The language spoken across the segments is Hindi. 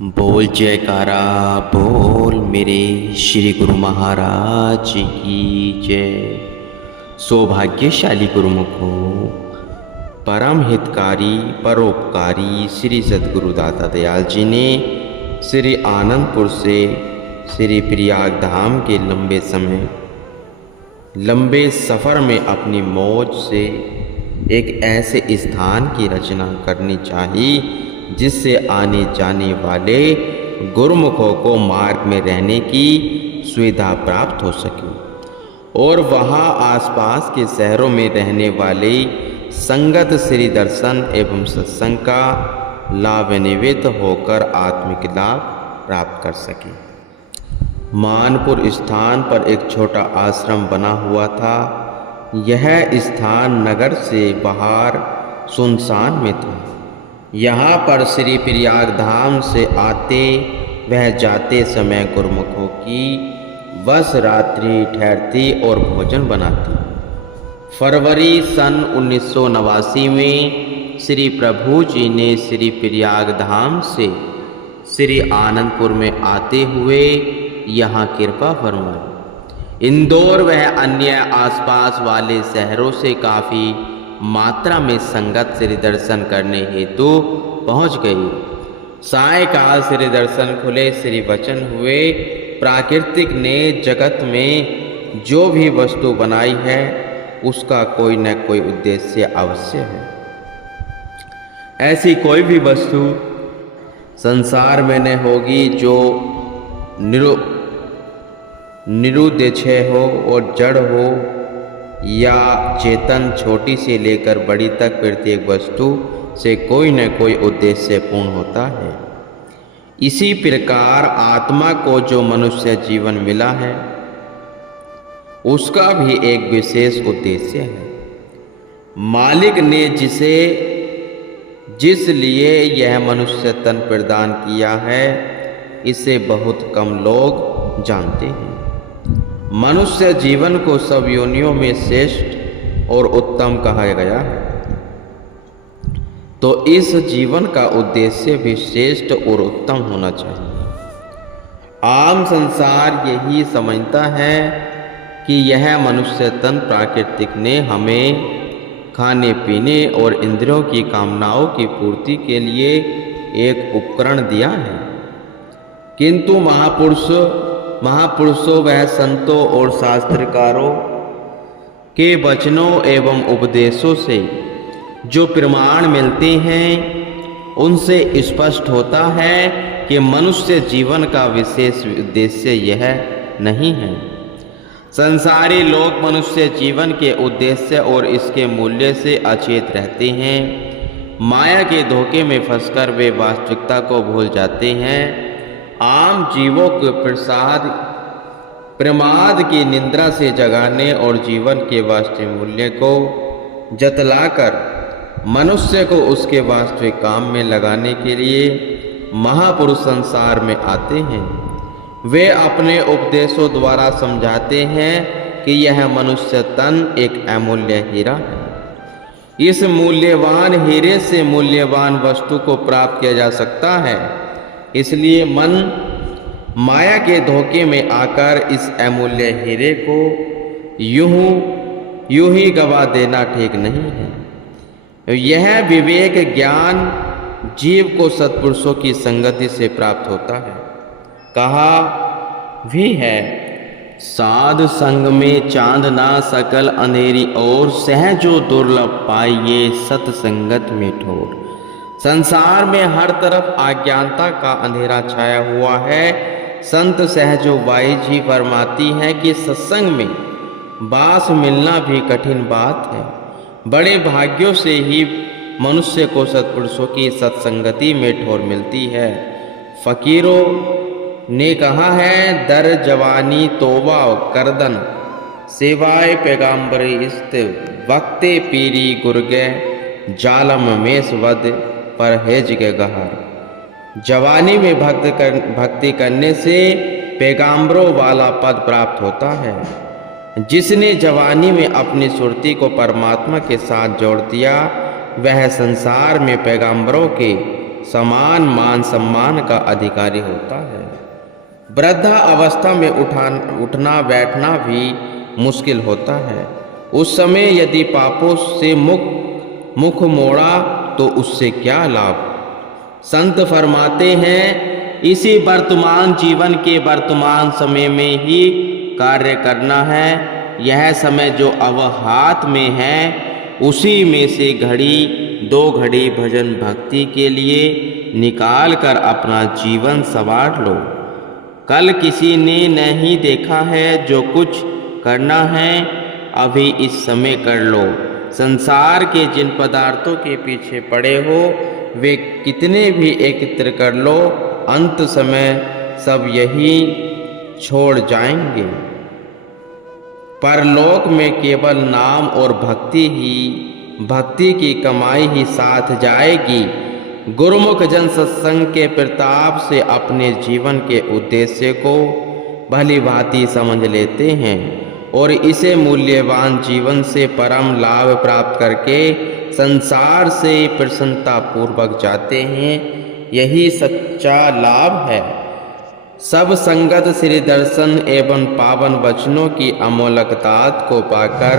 बोल जयकारा बोल मेरे श्री गुरु महाराज की जय। सौभाग्यशाली गुरुमुखों, परम हितकारी परोपकारी श्री सद्गुरु दाता दयाल जी ने श्री आनंदपुर से श्री प्रयाग धाम के लंबे सफ़र में अपनी मौज से एक ऐसे स्थान की रचना करनी चाहिए जिससे आने जाने वाले गुरुमुखों को मार्ग में रहने की सुविधा प्राप्त हो सके और वहाँ आसपास के शहरों में रहने वाले संगत श्री दर्शन एवं सत्संग का लाभान्वित होकर आत्मिक लाभ प्राप्त कर सके। मानपुर स्थान पर एक छोटा आश्रम बना हुआ था। यह स्थान नगर से बाहर सुनसान में था। यहाँ पर श्री प्रयाग धाम से आते वह जाते समय गुरुमुखों की बस रात्रि ठहरती और भोजन बनाती। फरवरी सन 1989 में श्री प्रभु जी ने श्री प्रयाग धाम से श्री आनंदपुर में आते हुए यहाँ कृपा फरमाई। इंदौर वह अन्य आसपास वाले शहरों से काफ़ी मात्रा में संगत श्री दर्शन करने हेतु पहुँच गई। सायकाल श्री दर्शन खुले, श्री वचन हुए। प्राकृतिक ने जगत में जो भी वस्तु बनाई है उसका कोई न कोई उद्देश्य अवश्य है। ऐसी कोई भी वस्तु संसार में न होगी जो निरुद्देश्य हो और जड़ हो या चेतन। छोटी से लेकर बड़ी तक प्रत्येक वस्तु से कोई न कोई उद्देश्य पूर्ण होता है। इसी प्रकार आत्मा को जो मनुष्य जीवन मिला है उसका भी एक विशेष उद्देश्य है। मालिक ने जिस लिए यह मनुष्य तन प्रदान किया है इसे बहुत कम लोग जानते हैं। मनुष्य जीवन को सब योनियों में श्रेष्ठ और उत्तम कहा गया है, तो इस जीवन का उद्देश्य भी श्रेष्ठ और उत्तम होना चाहिए। आम संसार यही समझता है कि यह मनुष्य तन प्राकृतिक ने हमें खाने पीने और इंद्रियों की कामनाओं की पूर्ति के लिए एक उपकरण दिया है, किंतु महापुरुषों व संतों और शास्त्रकारों के वचनों एवं उपदेशों से जो प्रमाण मिलते हैं उनसे स्पष्ट होता है कि मनुष्य जीवन का विशेष उद्देश्य यह नहीं है। संसारी लोग मनुष्य जीवन के उद्देश्य और इसके मूल्य से अचेत रहते हैं। माया के धोखे में फंसकर वे वास्तविकता को भूल जाते हैं। आम जीवों के प्रमाद की निंदा से जगाने और जीवन के वास्तविक मूल्य को जतलाकर मनुष्य को उसके वास्तविक काम में लगाने के लिए महापुरुष संसार में आते हैं। वे अपने उपदेशों द्वारा समझाते हैं कि यह मनुष्य तन एक अमूल्य हीरा है। इस मूल्यवान हीरे से मूल्यवान वस्तु को प्राप्त किया जा सकता है, इसलिए मन माया के धोखे में आकर इस अमूल्य हीरे को यूं ही गवा देना ठीक नहीं है। यह विवेक ज्ञान जीव को सत्पुरुषों की संगति से प्राप्त होता है। कहा भी है, साध संग में चांदना सकल अंधेरी और सहजो दुर्लभ पाइये सत्संगत में ठोर। संसार में हर तरफ अज्ञानता का अंधेरा छाया हुआ है। संत सहजो बाई जी फरमाती है कि सत्संग में बास मिलना भी कठिन बात है। बड़े भाग्यों से ही मनुष्य को सत्पुरुषों की सत्संगति में ठोर मिलती है। फकीरों ने कहा है, दर जवानी तोबा करदन सेवाए पैगाम्बरे इस्त वक्ते पीरी गुरगे जालम मेष वद परहेज के गहर। जवानी में भक्ति करने से पैगाम्बरों वाला पद प्राप्त होता है। जिसने जवानी में अपनी सुरती को परमात्मा के साथ जोड़ दिया वह संसार में पैगाम्बरों के समान मान सम्मान का अधिकारी होता है। वृद्धा अवस्था में उठना बैठना भी मुश्किल होता है। उस समय यदि पापों से मुख मोड़ा तो उससे क्या लाभ। संत फरमाते हैं, इसी वर्तमान जीवन के वर्तमान समय में ही कार्य करना है। यह समय जो अब हाथ में है, उसी में से घड़ी दो घड़ी भजन भक्ति के लिए निकाल कर अपना जीवन संवार लो। कल किसी ने नहीं देखा है, जो कुछ करना है अभी इस समय कर लो। संसार के जिन पदार्थों के पीछे पड़े हो, वे कितने भी एकत्र कर लो, अंत समय सब यही छोड़ जाएंगे। परलोक में केवल नाम और भक्ति की कमाई ही साथ जाएगी। गुरुमुख जन सत्संग के प्रताप से अपने जीवन के उद्देश्य को भली भांति समझ लेते हैं और इसे मूल्यवान जीवन से परम लाभ प्राप्त करके संसार से प्रसन्नता पूर्वक जाते हैं। यही सच्चा लाभ है। सब संगत श्री दर्शन एवं पावन वचनों की अमोलकता को पाकर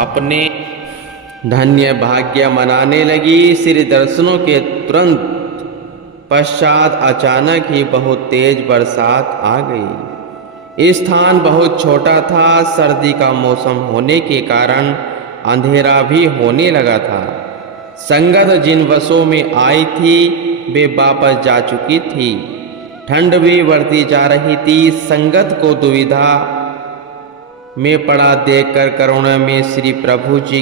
अपने धन्य भाग्य मनाने लगी। श्री दर्शनों के तुरंत पश्चात अचानक ही बहुत तेज बरसात आ गई। स्थान बहुत छोटा था। सर्दी का मौसम होने के कारण अंधेरा भी होने लगा था। संगत जिन बसों में आई थी वे वापस जा चुकी थी। ठंड भी बढ़ती जा रही थी। संगत को दुविधा में पड़ा देखकर करुणा में श्री प्रभु जी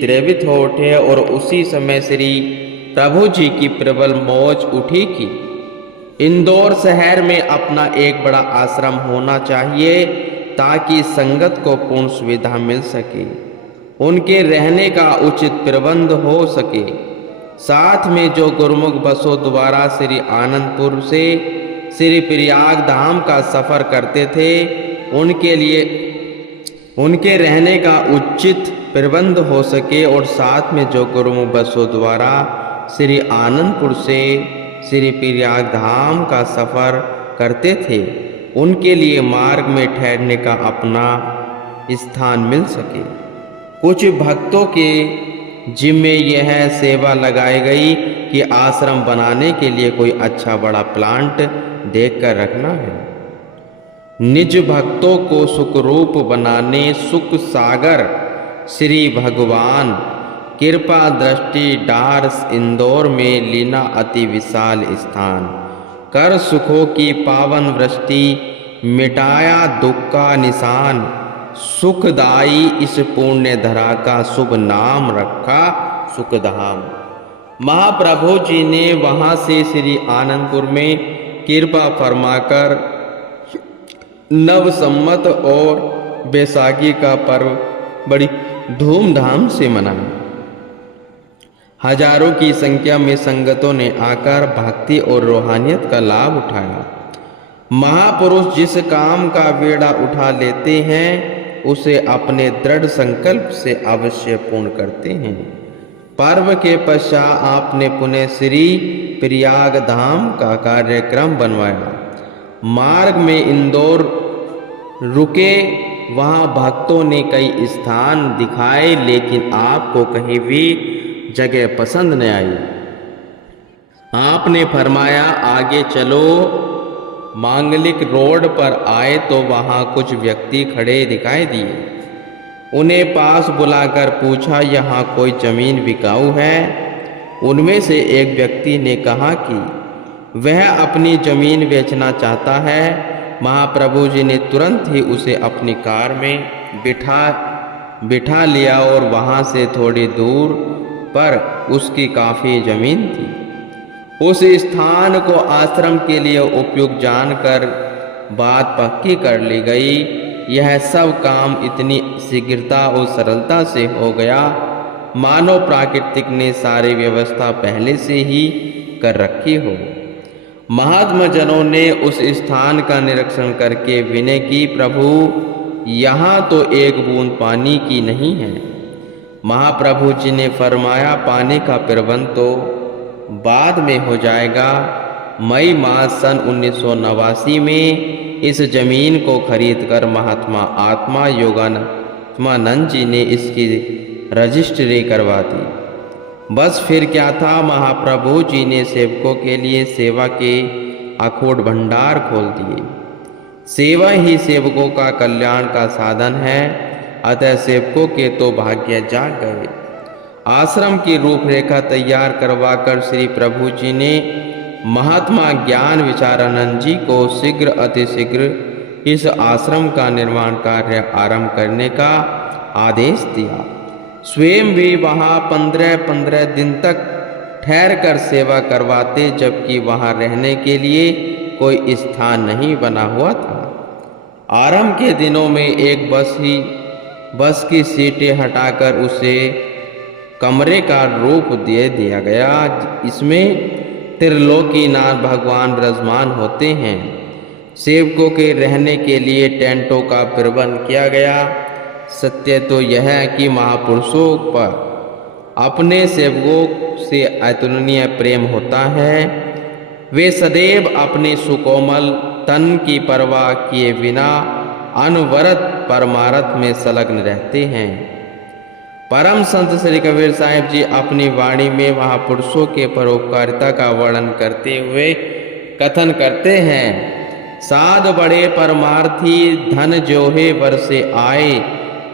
द्रवित हो उठे और उसी समय श्री प्रभु जी की प्रबल मौज उठी कि इंदौर शहर में अपना एक बड़ा आश्रम होना चाहिए ताकि संगत को पूर्ण सुविधा मिल सके, उनके रहने का उचित प्रबंध हो सके। साथ में जो गुरुमुख बसों द्वारा श्री आनंदपुर से श्री प्रयाग धाम का सफर करते थे, उनके लिए उनके रहने का उचित प्रबंध हो सके और साथ में जो गुरुमुख बसों द्वारा श्री आनंदपुर से श्री प्रयाग धाम का सफर करते थे, उनके लिए मार्ग में ठहरने का अपना स्थान मिल सके। कुछ भक्तों के जिम्मे यह सेवा लगाई गई कि आश्रम बनाने के लिए कोई अच्छा बड़ा प्लांट देखकर रखना है। निज भक्तों को सुखरूप बनाने सुख सागर श्री भगवान कृपा दृष्टि डार्स इंदौर में लीना अति विशाल स्थान कर सुखों की पावन वृष्टि मिटाया दुख का निशान। सुखदाई इस पुण्य धरा का शुभ नाम रखा सुखधाम। महाप्रभु जी ने वहां से श्री आनंदपुर में कृपा फरमाकर नव सम्मत और बैसाखी का पर्व बड़ी धूमधाम से मनाया। हजारों की संख्या में संगतों ने आकर भक्ति और रूहानियत का लाभ उठाया। महापुरुष जिस काम का बेड़ा उठा लेते हैं उसे अपने दृढ़ संकल्प से अवश्य पूर्ण करते हैं। पर्व के पश्चात आपने पुनः श्री प्रयाग धाम का कार्यक्रम बनवाया। मार्ग में इंदौर रुके, वहां भक्तों ने कई स्थान दिखाए, लेकिन आपको कहीं भी जगह पसंद न आई। आपने फरमाया आगे चलो। मांगलिक रोड पर आए तो वहां कुछ व्यक्ति खड़े दिखाई दिए। उन्हें पास बुलाकर पूछा, यहाँ कोई जमीन बिकाऊ है? उनमें से एक व्यक्ति ने कहा कि वह अपनी जमीन बेचना चाहता है। महाप्रभु जी ने तुरंत ही उसे अपनी कार में बिठा लिया और वहां से थोड़ी दूर पर उसकी काफी जमीन थी। उस स्थान को आश्रम के लिए उपयुक्त जानकर बात पक्की कर ली गई। यह सब काम इतनी शीघ्रता और सरलता से हो गया मानो प्राकृतिक ने सारी व्यवस्था पहले से ही कर रखी हो। महात्मा जनों ने उस स्थान का निरीक्षण करके विनय की, प्रभु यहाँ तो एक बूंद पानी की नहीं है। महाप्रभु जी ने फरमाया, पानी का प्रबंध तो बाद में हो जाएगा। मई मास सन 1989 में इस जमीन को खरीदकर महात्मा आत्मा योगानंद जी ने इसकी रजिस्ट्री करवा दी। बस फिर क्या था, महाप्रभु जी ने सेवकों के लिए सेवा के अखोट भंडार खोल दिए। सेवा ही सेवकों का कल्याण का साधन है, अतः सेवकों के तो भाग्य जाग गए। आश्रम की रूपरेखा तैयार करवाकर श्री प्रभु जी ने महात्मा ज्ञान विचारानंद जी को शीघ्र अतिशीघ्र इस आश्रम का निर्माण कार्य आरंभ करने का आदेश दिया। स्वयं भी वहाँ 15 दिन तक ठहर कर सेवा करवाते, जबकि वहाँ रहने के लिए कोई स्थान नहीं बना हुआ था। आरंभ के दिनों में एक बस की सीटें हटाकर उसे कमरे का रूप दे दिया गया। इसमें त्रिलोकीनाथ भगवान विराजमान होते हैं। सेवकों के रहने के लिए टेंटों का प्रबंध किया गया। सत्य तो यह है कि महापुरुषों पर अपने सेवकों से अतुलनीय प्रेम होता है। वे सदैव अपने सुकोमल तन की परवाह किए बिना अनवरत परमार्थ में संलग्न रहते हैं। परम संत श्री कबीर साहिब जी अपनी वाणी में महापुरुषों के परोपकारिता का वर्णन करते हुए कथन करते हैं, साध बड़े परमार्थी धन जोहे बरसे आए,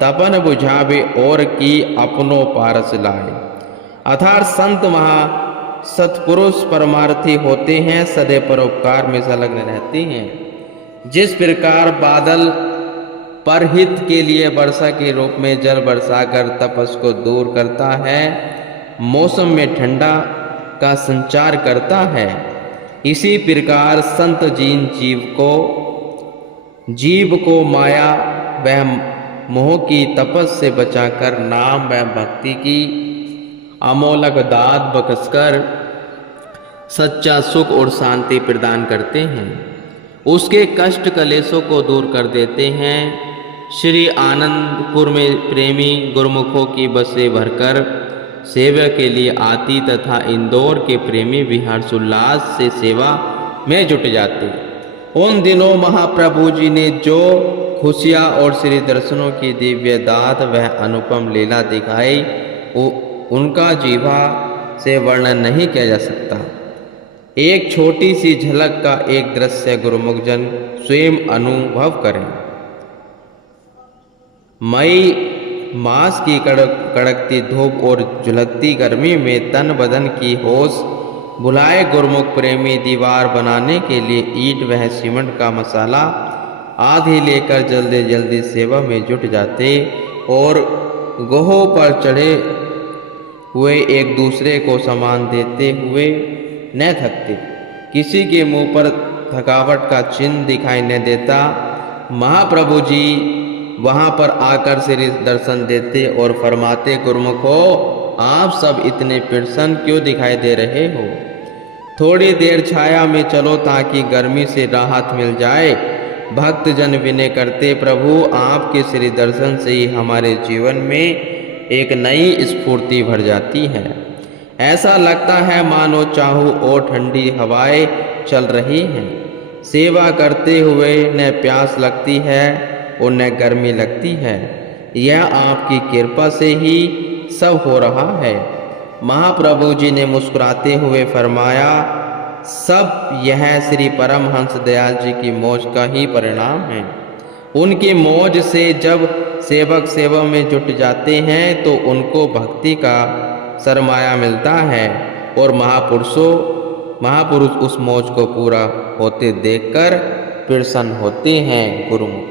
तपन बुझावे और की अपनों पारस लाए। अर्थात संत महा सत्पुरुष परमार्थी होते हैं, सदैव परोपकार में संलग्न रहते हैं। जिस प्रकार बादल परहित के लिए वर्षा के रूप में जल बरसाकर तपस को दूर करता है, मौसम में ठंडा का संचार करता है, इसी प्रकार संत जीव को माया वह मोह की तपस से बचाकर नाम व भक्ति की अमोलक दात बख्शकर सच्चा सुख और शांति प्रदान करते हैं। उसके कष्ट कलेशों को दूर कर देते हैं। श्री आनंदपुर में प्रेमी गुरुमुखों की बसें भरकर सेवा के लिए आती तथा इंदौर के प्रेमी भी हर्षोल्लास से सेवा में जुट जाते। उन दिनों महाप्रभु जी ने जो खुशियाँ और श्री दर्शनों की दिव्य दात वह अनुपम लीला दिखाई, उनका जीवा से वर्णन नहीं किया जा सकता। एक छोटी सी झलक का एक दृश्य गुरुमुख जन स्वयं अनुभव करें। मई मास की कड़कती धूप और झुलकती गर्मी में तन बदन की होश भुलाए गुरुमुख प्रेमी दीवार बनाने के लिए ईंट व सीमेंट का मसाला आदि लेकर जल्दी जल्दी सेवा में जुट जाते और गोहों पर चढ़े हुए एक दूसरे को सामान देते हुए न थकते। किसी के मुंह पर थकावट का चिन्ह दिखाई न देता। महाप्रभु जी वहां पर आकर श्री दर्शन देते और फरमाते, गुरुमुखो आप सब इतने प्रसन्न क्यों दिखाई दे रहे हो? थोड़ी देर छाया में चलो ताकि गर्मी से राहत मिल जाए। भक्त जन विनय करते, प्रभु आपके श्री दर्शन से ही हमारे जीवन में एक नई स्फूर्ति भर जाती है। ऐसा लगता है मानो चाहू और ठंडी हवाएं चल रही हैं। सेवा करते हुए न प्यास लगती है और न गर्मी लगती है। यह आपकी कृपा से ही सब हो रहा है। महाप्रभु जी ने मुस्कुराते हुए फरमाया, सब यह श्री परमहंस दयाल जी की मौज का ही परिणाम है। उनकी मौज से जब सेवक सेवा में जुट जाते हैं तो उनको भक्ति का सरमाया मिलता है और महापुरुष उस मौज को पूरा होते देखकर प्रसन्न होते हैं। गुरुमुख।